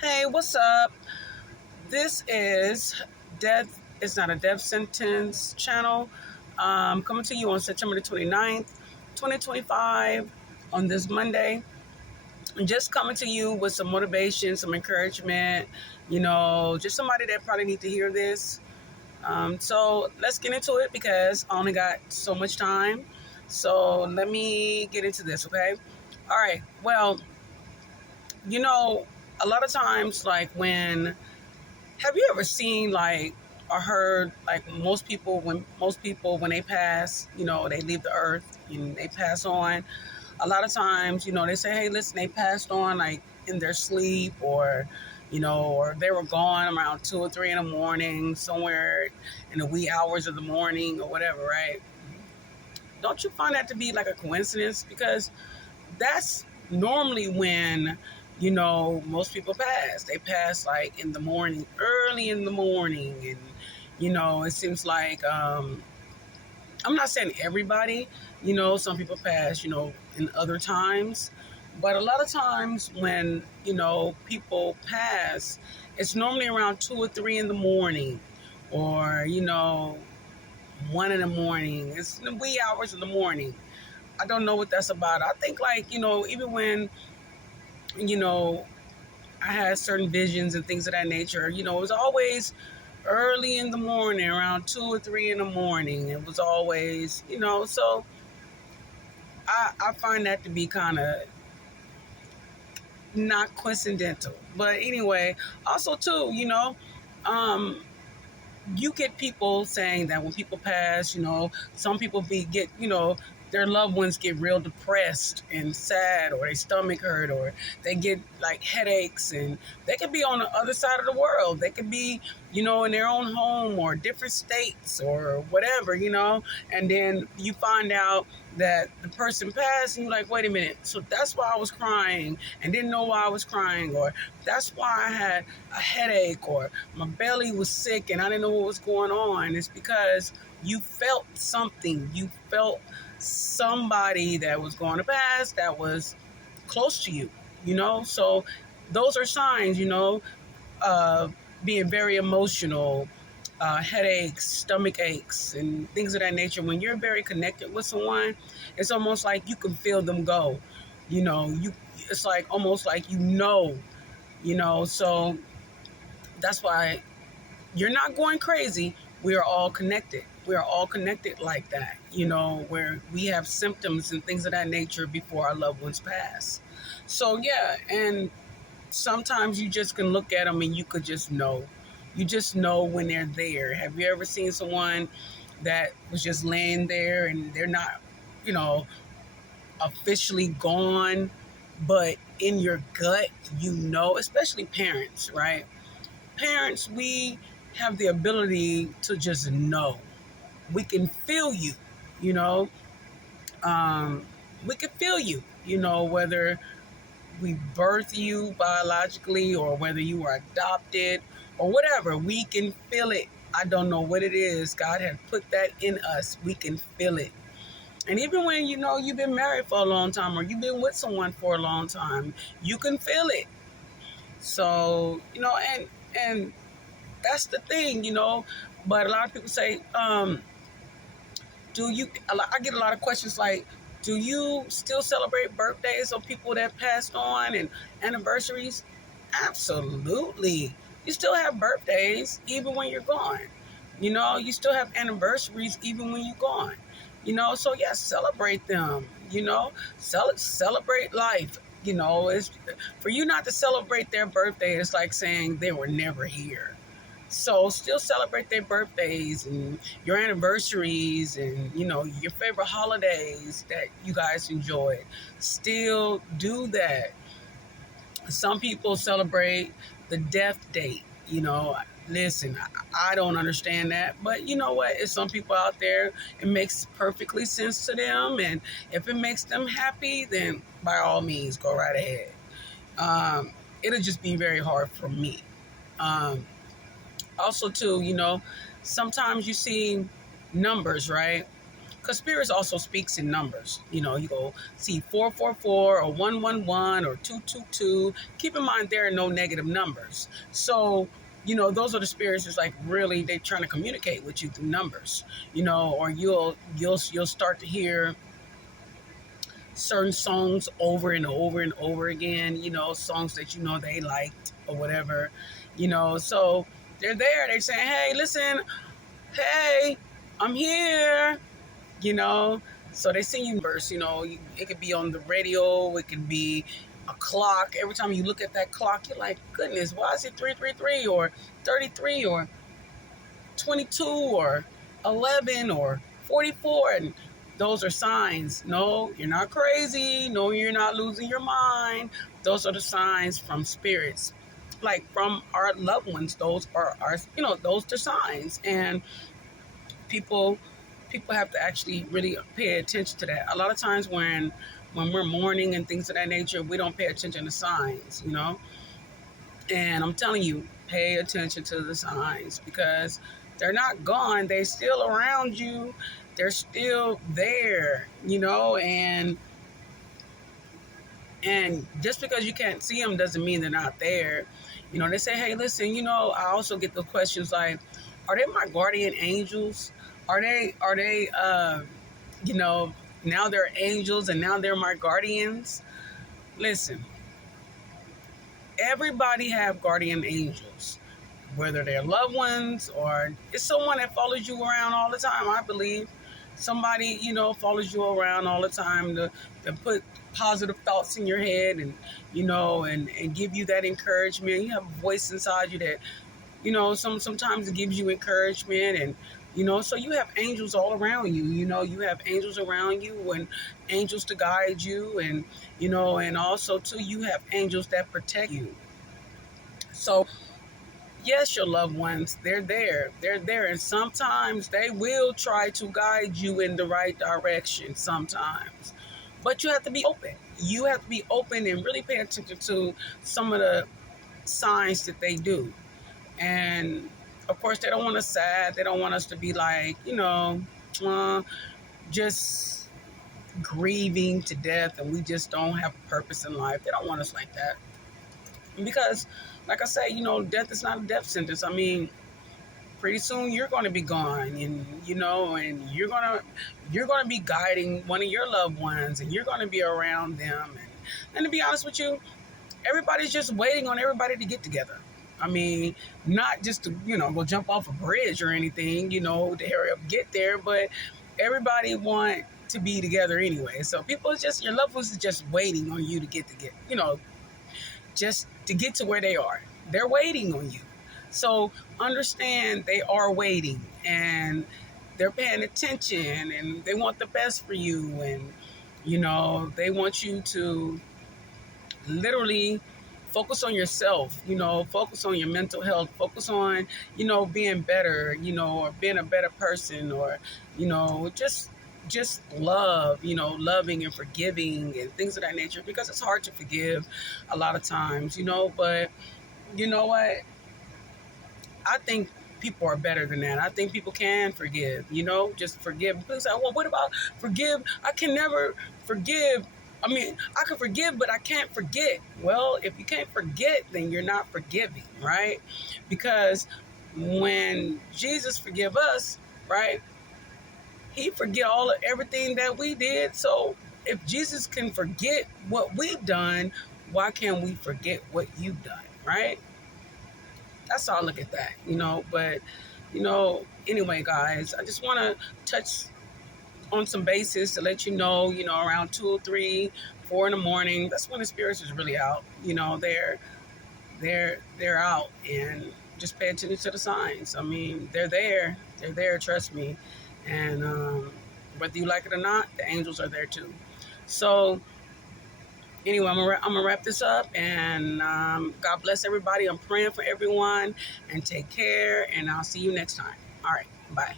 Hey, what's up? This is Death is Not a Death Sentence channel. Coming to you on September the 29th, 2025, on this Monday. I'm just coming to you with some motivation, some encouragement, just somebody that probably need to hear this. So let's get into it because I only got so much time. So let me get into this, okay? All right. Well, you know, a lot of times, like when have you ever seen like or heard like most people when they pass, they leave the earth and they pass on. A lot of times, they say, "Hey, listen, they passed on like in their sleep, or they were gone around 2 or 3 in the morning, somewhere in the wee hours of the morning, or whatever." Right? Don't you find that to be like a coincidence? Because that's normally when most people pass. They pass like in the morning, early in the morning, and it seems like I'm not saying everybody. Some people pass in other times, but a lot of times when people pass, it's normally around 2 or 3 in the morning, or 1 in the morning. It's the wee hours of the morning. I don't know what that's about. I think, like, even when, you know, I had certain visions and things of that nature, it was always early in the morning, around 2 or 3 in the morning. It was always, so I find that to be kind of not coincidental. But anyway, also, too, um, you get people saying that when people pass, some people get, their loved ones get real depressed and sad, or their stomach hurt, or they get like headaches, and they could be on the other side of the world. They could be, in their own home or different states or whatever, and then you find out that the person passed, and you're like, wait a minute, so that's why I was crying and didn't know why I was crying, or that's why I had a headache, or my belly was sick and I didn't know what was going on. It's because you felt something. You felt somebody that was going to pass that was close to you, So those are signs, being very emotional, headaches, stomach aches, and things of that nature. When you're very connected with someone, it's almost like you can feel them go. It's like almost like So that's why you're not going crazy. We are all connected. We are all connected like that, where we have symptoms and things of that nature before our loved ones pass. So, yeah, and sometimes you just can look at them and you could just know. You just know when they're there. Have you ever seen someone that was just laying there and they're not, you know, officially gone, but in your gut, especially parents, right? Parents, we have the ability to just know. We can feel you, you know. Um, we can feel you, whether we birth you biologically or whether you were adopted or whatever. We can feel it. I don't know what it is. God has put that in us. We can feel it. And even when you've been married for a long time or you've been with someone for a long time, you can feel it. So, and that's the thing, But a lot of people say, I get a lot of questions like, do you still celebrate birthdays of people that passed on and anniversaries? Absolutely. You still have birthdays even when you're gone. You still have anniversaries even when you're gone. So yeah, celebrate them. Celebrate life. It's for you not to celebrate their birthday. It's like saying they were never here. So still celebrate their birthdays and your anniversaries and, your favorite holidays that you guys enjoyed. Still do that. Some people celebrate the death date. Listen, I don't understand that, but you know what? It's some people out there, it makes perfectly sense to them. And if it makes them happy, then by all means, go right ahead. It'll just be very hard for me. Um, Also, too, sometimes you see numbers, right? because spirits also speaks in numbers. You know, you go see 444 or 111 or 222. Keep in mind there are no negative numbers. So, you know, those are the spirits that's like really they're trying to communicate with you through numbers. You know, or you'll start to hear certain songs over and over and over again, you know, songs that you know they liked or whatever, you know. So they're there, they're saying, hey, listen, hey, I'm here, you know. So they sing you verse, you know, it could be on the radio, it could be a clock. Every time you look at that clock, you're like, goodness, why is it 333 or 33 or 22 or 11 or 44? And those are signs. No, you're not crazy. No, you're not losing your mind. Those are the signs from spirits, like from our loved ones. Those are our, you know, those are signs. And people have to actually really pay attention to that. A lot of times when we're mourning and things of that nature, we don't pay attention to signs, you know. And I'm telling you, pay attention to the signs, because they're not gone. They're still around you. They're still there, you know, and just because you can't see them doesn't mean they're not there. You know, they say, hey, listen, you know, I also get the questions like, are they my guardian angels? Are they, you know, now they're angels and now they're my guardians? Listen, everybody have guardian angels, whether they're loved ones or it's someone that follows you around all the time. I believe somebody, you know, follows you around all the time to put positive thoughts in your head, and, you know, and give you that encouragement. You have a voice inside you that, you know, sometimes it gives you encouragement. And, you know, so you have angels all around you. You know, you have angels around you and angels to guide you. And, you know, and also too, you have angels that protect you. So yes, your loved ones, they're there. They're there. And sometimes they will try to guide you in the right direction sometimes. But you have to be open. You have to be open and really pay attention to some of the signs that they do. And of course, they don't want us sad. They don't want us to be like, you know, just grieving to death and we just don't have a purpose in life. They don't want us like that. Because, like I say, you know, death is not a death sentence. I mean, pretty soon you're going to be gone, and, you know, and you're going to be guiding one of your loved ones, and you're going to be around them. And to be honest with you, everybody's just waiting on everybody to get together. I mean, not just to, you know, go jump off a bridge or anything, you know, to hurry up, get there, but everybody want to be together anyway. So people just, your loved ones is just waiting on you to get, you know, just to get to where they are. They're waiting on you. So understand they are waiting, and they're paying attention, and they want the best for you. And, you know, they want you to literally focus on yourself, you know, focus on your mental health, focus on, you know, being better, you know, or being a better person, or, you know, just love, you know, loving and forgiving and things of that nature, because it's hard to forgive a lot of times, you know. But you know what? I think people are better than that. I think people can forgive, you know, just forgive. People say, well, what about forgive? I can never forgive. I mean, I can forgive, but I can't forget. Well, if you can't forget, then you're not forgiving, right? Because when Jesus forgive us, right, he forget everything that we did. So if Jesus can forget what we've done, why can't we forget what you've done, right? That's how I look at that, you know. But, you know, anyway, guys, I just want to touch on some bases to let you know, around 2, 3, 4 in the morning, that's when the spirits is really out. You know, they're out, and just pay attention to the signs. I mean, they're there. They're there, trust me. And whether you like it or not, the angels are there too. So anyway, I'm gonna wrap this up, and God bless everybody. I'm praying for everyone, and take care, and I'll see you next time. All right, bye.